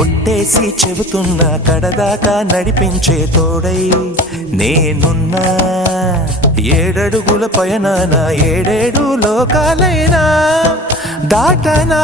ఒట్టేసి చెబుతున్నా కడదాకా నడిపించే తోడై నేనున్నా. 7 అడుగుల పయనాన 7 లోకాలైనా దాటనా.